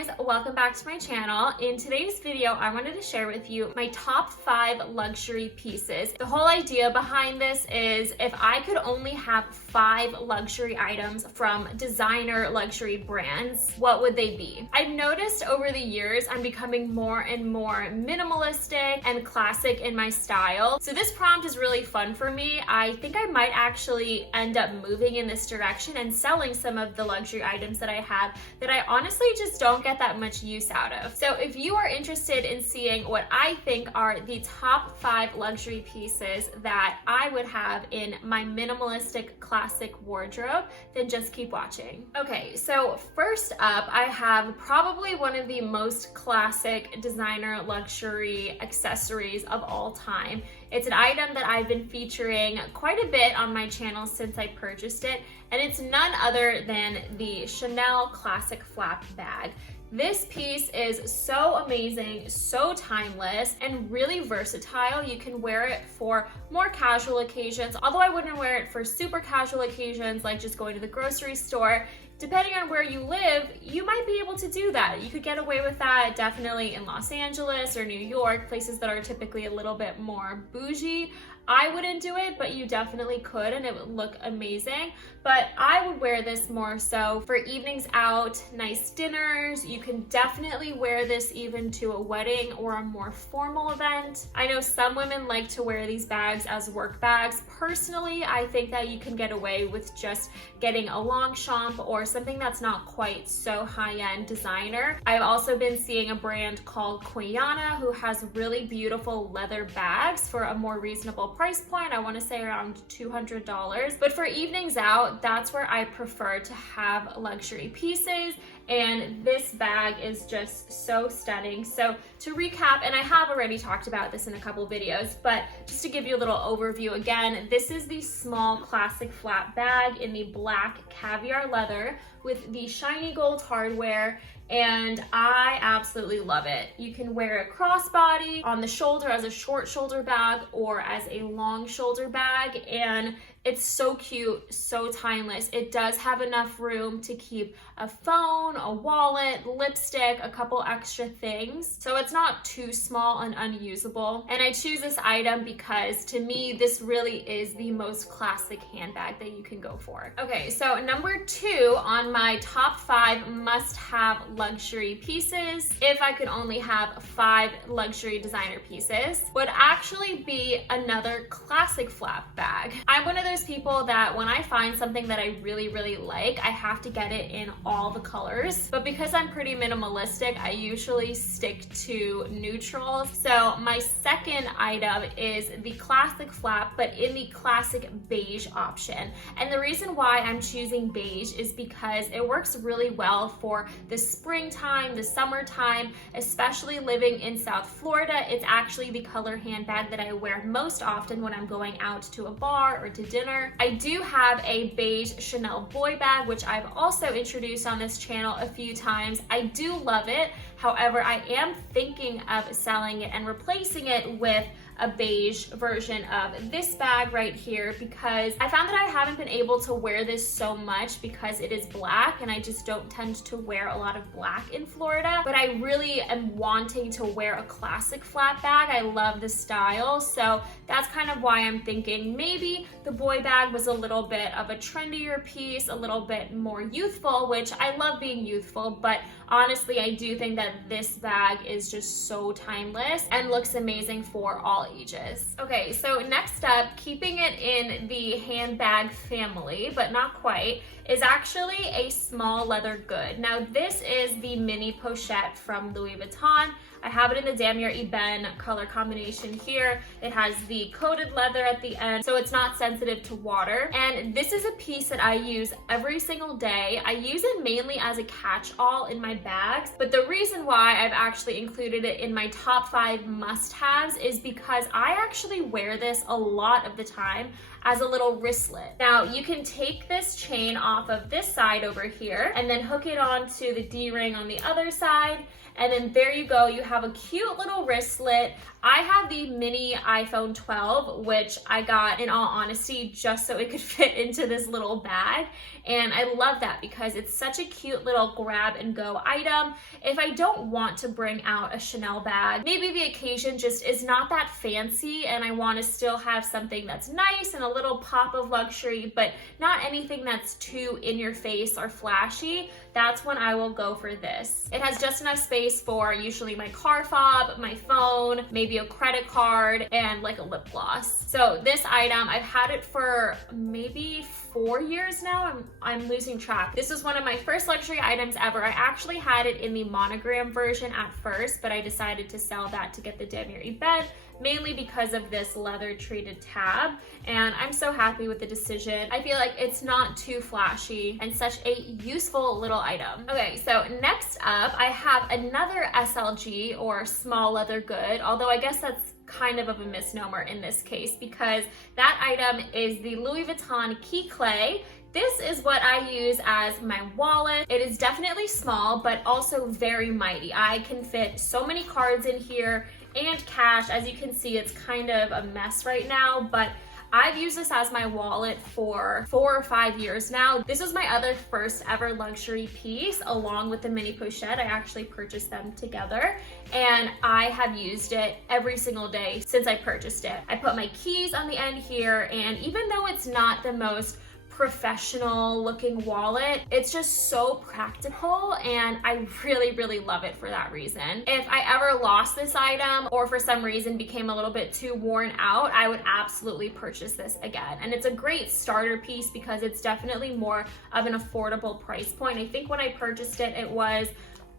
guys, welcome back to my channel. In today's video, I wanted to share with you my top 5 luxury pieces. The whole idea behind this is if I could only have 5 luxury items from designer luxury brands, what would they be? I've noticed over the years I'm becoming more and more minimalistic and classic in my style. So this prompt is really fun for me. I think I might actually end up moving in this direction and selling some of the luxury items that I have that I honestly just don't get that much use out of. So if you are interested in seeing what I think are the top 5 luxury pieces that I would have in my minimalistic classic wardrobe, then just keep watching. Okay, so first up, I have probably one of the most classic designer luxury accessories of all time. It's an item that I've been featuring quite a bit on my channel since I purchased it, and it's none other than the Chanel Classic Flap Bag. This piece is so amazing, so timeless, and really versatile. You can wear it for more casual occasions, although I wouldn't wear it for super casual occasions like just going to the grocery store. Depending on where you live, you might be able to do that. You could get away with that definitely in Los Angeles or New York, places that are typically a little bit more bougie. I wouldn't do it, but you definitely could, and it would look amazing. But I would wear this more so for evenings out, nice dinners. You can definitely wear this even to a wedding or a more formal event. I know some women like to wear these bags as work bags. Personally, I think that you can get away with just getting a Longchamp or something that's not quite so high-end designer. I've also been seeing a brand called Quiana who has really beautiful leather bags for a more reasonable price point. I want to say around $200. But for evenings out, that's where I prefer to have luxury pieces, and this bag is just so stunning. So to recap, and I have already talked about this in a couple videos, but just to give you a little overview again, this is the small classic flat bag in the black caviar leather with the shiny gold hardware, and I absolutely love it. You can wear it crossbody, on the shoulder as a short shoulder bag or as a long shoulder bag, and it's so cute, so timeless. It does have enough room to keep a phone, a wallet, lipstick, a couple extra things. So it's not too small and unusable. And I choose this item because to me, this really is the most classic handbag that you can go for. Okay, so number 2 on my top 5 must-have luxury pieces, if I could only have 5 luxury designer pieces, would actually be another classic flap bag. I'm one of those people that when I find something that I really like, I have to get it in all the colors. But because I'm pretty minimalistic, I usually stick to neutrals. So my second item is the classic flap, but in the classic beige option. And the reason why I'm choosing beige is because it works really well for the springtime, the summertime, especially living in South Florida. It's actually the color handbag that I wear most often when I'm going out to a bar or to dinner. I do have a beige Chanel boy bag, which I've also introduced on this channel a few times. I do love it. However, I am thinking of selling it and replacing it with a beige version of this bag right here, because I found that I haven't been able to wear this so much because it is black and I just don't tend to wear a lot of black in Florida. But I really am wanting to wear a classic flat bag. I love the style, so that's kind of why I'm thinking maybe the boy bag was a little bit of a trendier piece, a little bit more youthful, which I love being youthful, but honestly, I do think that this bag is just so timeless and looks amazing for all ages. Okay, so next up, keeping it in the handbag family, but not quite, is actually a small leather good. Now, this is the mini pochette from Louis Vuitton. I have it in the Damier Ebene color combination here. It has the coated leather at the end, so it's not sensitive to water. And this is a piece that I use every single day. I use it mainly as a catch-all in my bags, but the reason why I've actually included it in my top 5 must-haves is because I actually wear this a lot of the time as a little wristlet. Now, you can take this chain off of this side over here and then hook it onto the D-ring on the other side, and then there you go, you have a cute little wristlet. I have the mini iPhone 12, which I got, in all honesty, just so it could fit into this little bag. And I love that because it's such a cute little grab and go item. If I don't want to bring out a Chanel bag, maybe the occasion just is not that fancy and I want to still have something that's nice and a little pop of luxury, but not anything that's too in your face or flashy, that's when I will go for this. It has just enough space for usually my car fob, my phone, maybe a credit card, and like a lip gloss. So this item, I've had it for maybe 4 years now. I'm losing track. This was one of my first luxury items ever. I actually had it in the monogram version at first, but I decided to sell that to get the Demiri bed, mainly because of this leather treated tab, and I'm so happy with the decision. I feel like it's not too flashy and such a useful little item. Okay, so next up, I have another SLG or small leather good, although I guess that's kind of a misnomer in this case because that item is the Louis Vuitton Key Clay. This is what I use as my wallet. It is definitely small, but also very mighty. I can fit so many cards in here and cash. As you can see, it's kind of a mess right now, but I've used this as my wallet for 4 or 5 years now. This was my other first ever luxury piece along with the mini pochette. I actually purchased them together and I have used it every single day since I purchased it. I put my keys on the end here, and even though it's not the most professional looking wallet, it's just so practical and I really love it for that reason. If I ever lost this item or for some reason became a little bit too worn out, I would absolutely purchase this again. And it's a great starter piece because it's definitely more of an affordable price point. I think when I purchased it, it was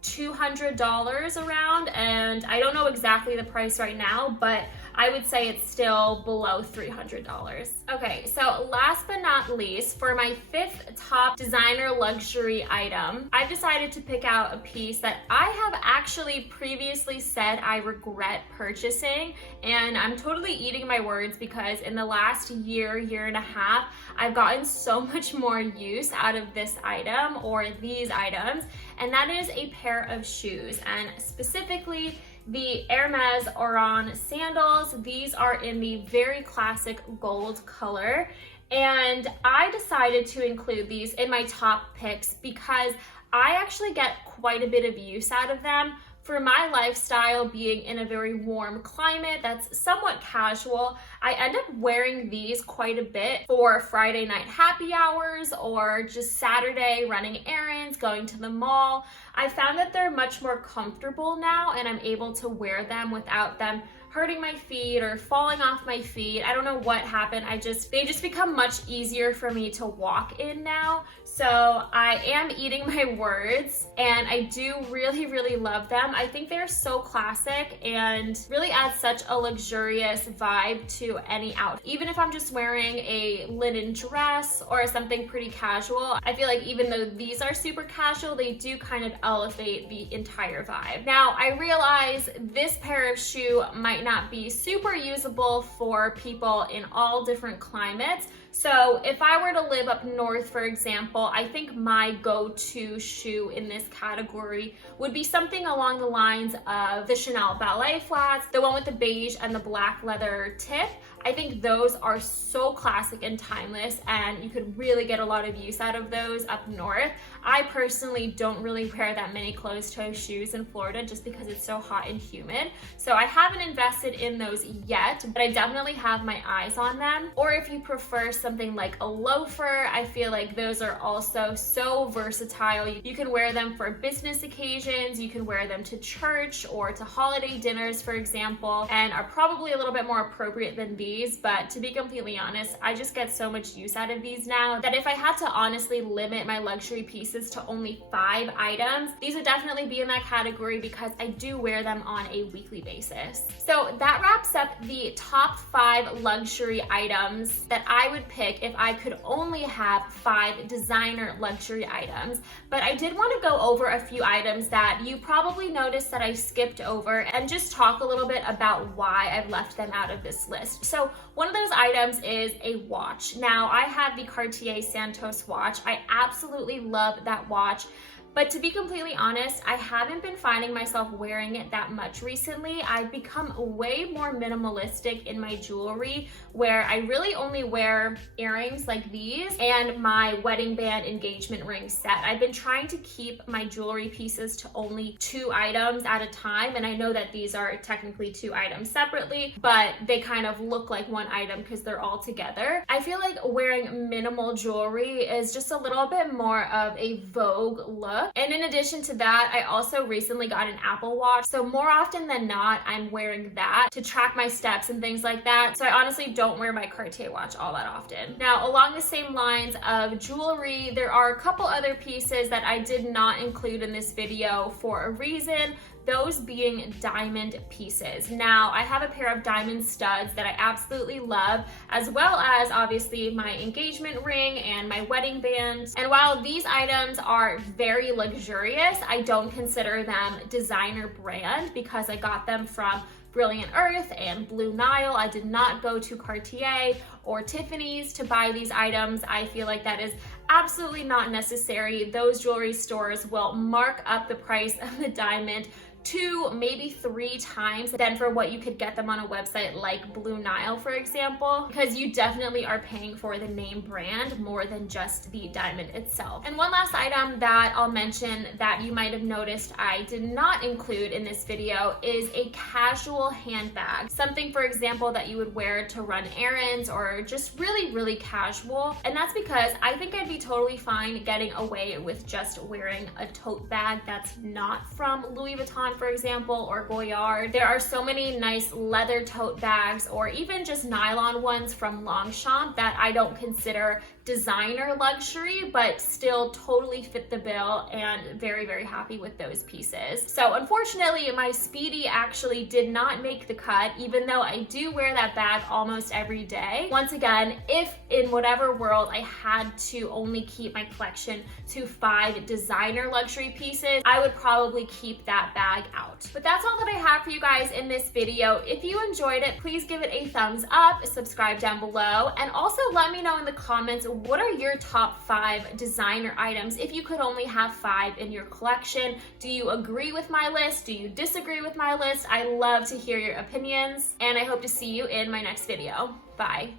$200 around, and I don't know exactly the price right now, but I would say it's still below $300. Okay, so last but not least, for my 5th top designer luxury item, I've decided to pick out a piece that I have actually previously said I regret purchasing, and I'm totally eating my words because in the last year and a half, I've gotten so much more use out of this item or these items, and that is a pair of shoes, and specifically the Hermes Oran sandals. These are in the very classic gold color, and I decided to include these in my top picks because I actually get quite a bit of use out of them. For my lifestyle, being in a very warm climate that's somewhat casual, I end up wearing these quite a bit for Friday night happy hours or just Saturday running errands, going to the mall. I found that they're much more comfortable now and I'm able to wear them without them hurting my feet or falling off my feet. I don't know what happened. They just become much easier for me to walk in now. So I am eating my words and I do really love them. I think they're so classic and really add such a luxurious vibe to any outfit. Even if I'm just wearing a linen dress or something pretty casual, I feel like even though these are super casual, they do kind of elevate the entire vibe. Now, I realize this pair of shoe might not be super usable for people in all different climates. So if I were to live up north, for example, I think my go-to shoe in this category would be something along the lines of the Chanel ballet flats, the one with the beige and the black leather tip. I think those are so classic and timeless, and you could really get a lot of use out of those up north. I personally don't really wear that many closed-toe shoes in Florida just because it's so hot and humid. So I haven't invested in those yet, but I definitely have my eyes on them. Or if you prefer something like a loafer, I feel like those are also so versatile. You can wear them for business occasions, you can wear them to church or to holiday dinners, for example, and are probably a little bit more appropriate than these. But to be completely honest, I just get so much use out of these now that if I had to honestly limit my luxury pieces to only 5 items, these would definitely be in that category because I do wear them on a weekly basis. So that wraps up the top 5 luxury items that I would pick if I could only have 5 designer luxury items. But I did want to go over a few items that you probably noticed that I skipped over and just talk a little bit about why I've left them out of this list. So one of those items is a watch. Now, I have the Cartier Santos watch. I absolutely love that watch. But to be completely honest, I haven't been finding myself wearing it that much recently. I've become way more minimalistic in my jewelry, where I really only wear earrings like these and my wedding band engagement ring set. I've been trying to keep my jewelry pieces to only 2 items at a time, and I know that these are technically 2 items separately, but they kind of look like 1 item because they're all together. I feel like wearing minimal jewelry is just a little bit more of a vogue look. And in addition to that, I also recently got an Apple Watch. So more often than not, I'm wearing that to track my steps and things like that. So I honestly don't wear my Cartier watch all that often. Now, along the same lines of jewelry, there are a couple other pieces that I did not include in this video for a reason. Those being diamond pieces. Now, I have a pair of diamond studs that I absolutely love, as well as obviously my engagement ring and my wedding band. And while these items are very luxurious, I don't consider them designer brand because I got them from Brilliant Earth and Blue Nile. I did not go to Cartier or Tiffany's to buy these items. I feel like that is absolutely not necessary. Those jewelry stores will mark up the price of the diamond 2, maybe 3 times than for what you could get them on a website like Blue Nile, for example, because you definitely are paying for the name brand more than just the diamond itself. And one last item that I'll mention that you might have noticed I did not include in this video is a casual handbag. Something, for example, that you would wear to run errands or just really casual. And that's because I think I'd be totally fine getting away with just wearing a tote bag that's not from Louis Vuitton, for example, or Goyard. There are so many nice leather tote bags or even just nylon ones from Longchamp that I don't consider designer luxury, but still totally fit the bill, and very happy with those pieces. So unfortunately, my Speedy actually did not make the cut, even though I do wear that bag almost every day. Once again, if in whatever world I had to only keep my collection to 5 designer luxury pieces, I would probably keep that bag out. But that's all that I have for you guys in this video. If you enjoyed it, please give it a thumbs up, subscribe down below, and also let me know in the comments, what are your top 5 designer items if you could only have 5 in your collection? Do you agree with my list? Do you disagree with my list? I love to hear your opinions, and I hope to see you in my next video. Bye.